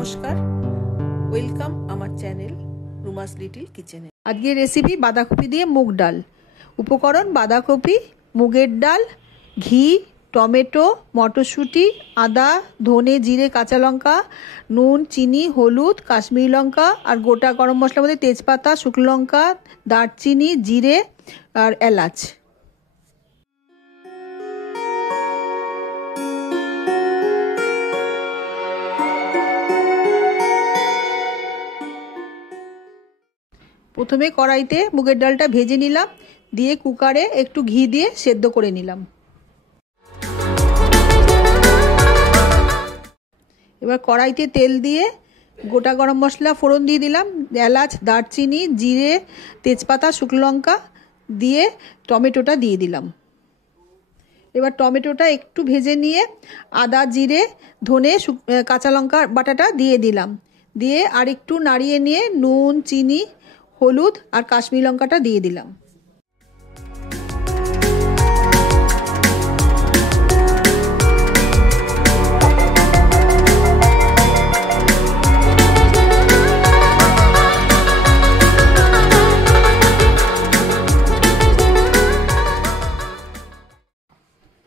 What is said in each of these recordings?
নমস্কার, ওয়েলকাম আমার channel রুমাস little কিচেনে। আজকের রেসিপি বাঁধাকপি দিয়ে মুগ ডাল। উপকরণ: বাঁধাকপি, মুগের ডাল, ঘি, টমেটো, মটরশুঁটি, আদা, ধনে, জিরে, কাঁচা লঙ্কা, নুন, চিনি, হলুদ, কাশ্মীরি লঙ্কা আর গোটা গরম মশলার মধ্যে তেজপাতা, শুকনো লঙ্কা, দারচিনি, জিরে আর এলাচ। প্রথমে কড়াইতে মুগের ডালটা ভেজে নিলাম, দিয়ে কুকারে একটু ঘি দিয়ে সেদ্ধ করে নিলাম। এবার কড়াইতে তেল দিয়ে গোটা গরম মশলা ফোড়ন দিয়ে দিলাম, এলাচ, দারচিনি, জিরে, তেজপাতা, শুকনো লঙ্কা দিয়ে টমেটোটা দিয়ে দিলাম। এবার টমেটোটা একটু ভেজে নিয়ে আদা, জিরে, ধনে, কাঁচা লঙ্কা বাটাটা দিয়ে দিলাম। দিয়ে আর একটু নাড়িয়ে নিয়ে নুন, চিনি, হলুদ আর কাশ্মীরি লঙ্কাটা দিয়ে দিলাম।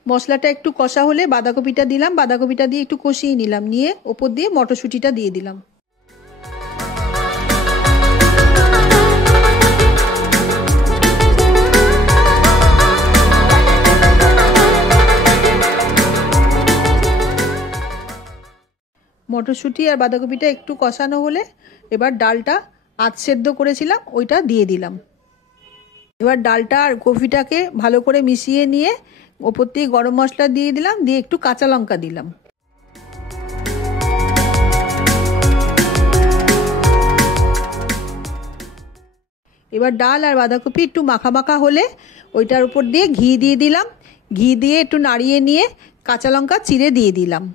মশলাটা একটু কষা হলে বাঁধাকপিটা দিলাম, বাঁধাকপিটা দিয়ে একটু কষিয়ে নিলাম, নিয়ে ওপর দিয়ে মটরশুঁটিটা দিয়ে দিলাম। মটরশুঁটি আর বাঁধাকপিটা একটু কষানো হলে এবার ডালটা আধ সেদ্ধ করেছিলাম ওইটা দিয়ে দিলাম। এবার ডালটা আর কপিটাকে ভালো করে মিশিয়ে নিয়ে ওপর দিয়ে গরম মশলা দিয়ে দিলাম, দিয়ে একটু কাঁচা লঙ্কা দিলাম। এবার ডাল আর বাঁধাকপি একটু মাখা মাখা হলে ওইটার উপর দিয়ে ঘি দিয়ে দিলাম, ঘি দিয়ে একটু নাড়িয়ে নিয়ে কাঁচা লঙ্কা চিড়ে দিয়ে দিলাম।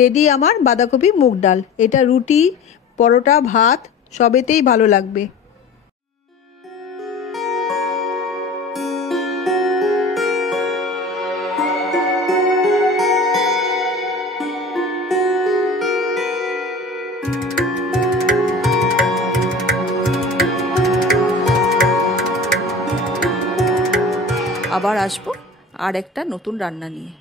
রেডি আমার বাঁধাকপি মুগ ডাল। এটা রুটি, পরোটা, ভাত সবেতেই ভালো লাগবে। আবার আসবো আর একটা নতুন রান্না নিয়ে।